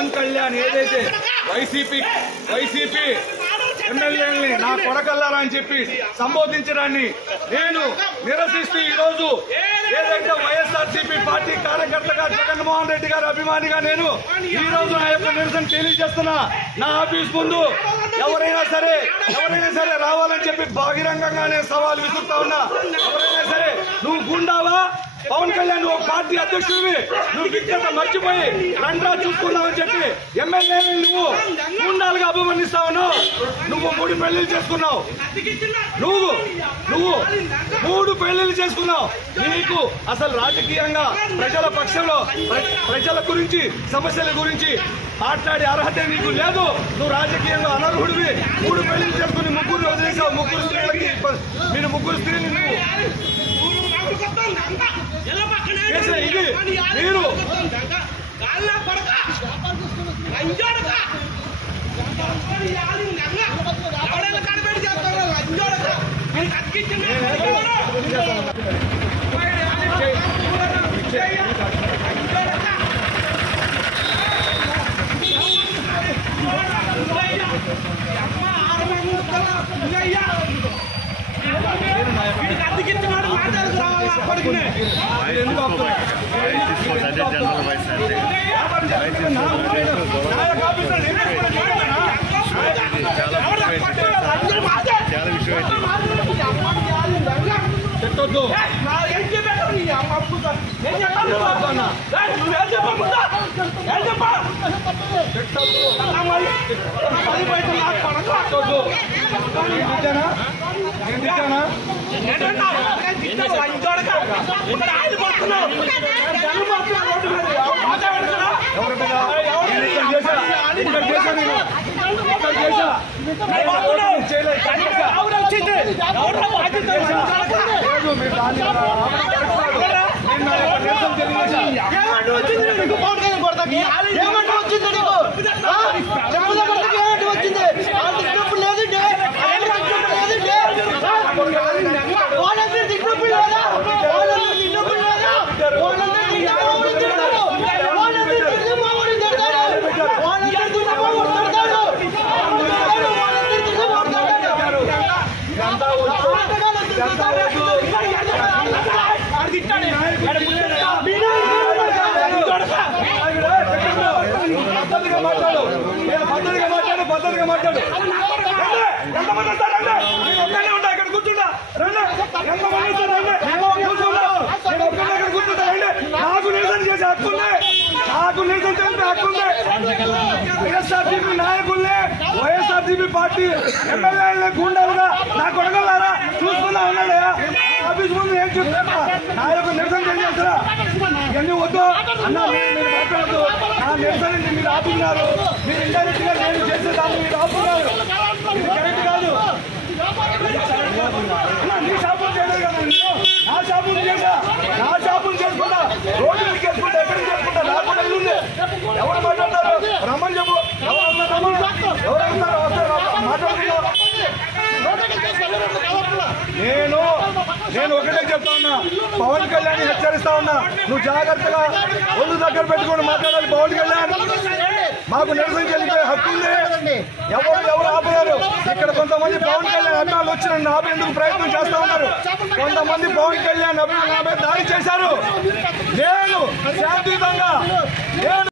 పవన్ కళ్యాణ్ ఏదైతే వైసీపీ ఎమ్మెల్యేలని నా కొడకల్లారా అని చెప్పి సంబోధించడాన్ని నేను నిరసిస్తూ ఈరోజు ఏదైతే వైఎస్ఆర్సీపీ పార్టీ కార్యకర్తగా జగన్మోహన్ రెడ్డి గారి అభిమానిగా నేను ఈ రోజు నా యొక్క నిరసన తెలియజేస్తున్నా. నా ఆఫీస్ ముందు ఎవరైనా సరే రావాలని చెప్పి బహిరంగంగా నేను సవాల్ విసురుతా ఉన్నా. ఎవరైనా సరే నువ్వు గుండావా పవన్ కళ్యాణ్ నువ్వు పార్టీ అధ్యక్షుడివి, నువ్వు విజ్ఞత మర్చిపోయి రండ్రా చూసుకుందామని చెప్పి ఎమ్మెల్యేని నువ్వు గుండాలుగా అభిమానిస్తా ఉన్నావు. నువ్వు 3 పెళ్లిళ్ళు చేసుకున్నావు. నువ్వు 3 పెళ్లిళ్ళు చేసుకున్నావు. నీకు అసలు రాజకీయంగా ప్రజల పక్షంలో ప్రజల గురించి సమస్యల గురించి మాట్లాడే అర్హత నీకు లేదు. నువ్వు రాజకీయంగా అనర్హుడివి. 3 పెళ్లిళ్ళు చేసుకుని 3 వదిలేసావు. 3 స్త్రీలకి మీరు 3 స్త్రీలు నువ్వు ఇది మీరు పెట్టొద్దు. పద్ధతిగా మాట్లాడు. ఎంతమంది వస్తారు? ఒక్కనే ఉంటా ఇక్కడ కూర్చుంటా. నాకు నిరసన చేసే హక్కుంది. వైఎస్ఆర్సీపీ నాయకుల్ని వైఎస్ఆర్సీపీ పార్టీ ఎమ్మెల్యేలని గుండాలుగా నా కొడగలారా చూసుకున్నా ఉన్నాడయా. ఆఫీస్ ముందు ఏం చెప్తున్నా నా యొక్క నిరసన తెలియజేస్తారా? ఇవన్నీ వద్దు అన్నా. మీరు మాట్లాడద్దు. నా నిరసన మీరు ఆపుతున్నారు. మీరు ఇండైరెక్ట్ గా నేను చేసేదాన్ని మీరు ఆపుతున్నారు. ఇది కరెక్ట్ కాదు. నీ షాపులు చేయలేదు కదా. నా షాపులు చేసా. నా షాపులు చేసుకుంటా. రోడ్డు మీకు చేసుకుంటా. ఎక్కడికి చేసుకుంటా. నాకు కూడా ఇల్లు. ఎవరు మాట్లాడతారు? రమ్మని చెప్పు. ఎవరు వస్తారు? మాట్లాడుతున్నారు. నేను ఒకటే చెప్తా ఉన్నా. పవన్ కళ్యాణ్ హెచ్చరిస్తా ఉన్నా. నువ్వు జాగ్రత్తగా ఒళ్ళు దగ్గర పెట్టుకుని మాట్లాడాలి. పవన్ కళ్యాణ్ మాకు నిరసన చెల్లిపోయే హక్కు ఉంది. ఎవరు ఆపలేరు. ఇక్కడ కొంతమంది పవన్ కళ్యాణ్ అభిమానులు వచ్చి నన్ను ఆపేందుకు ప్రయత్నం చేస్తా ఉన్నారు. కొంతమంది పవన్ కళ్యాణ్ అభిమానులు దాడి చేశారు. నేను శాంతియుతంగా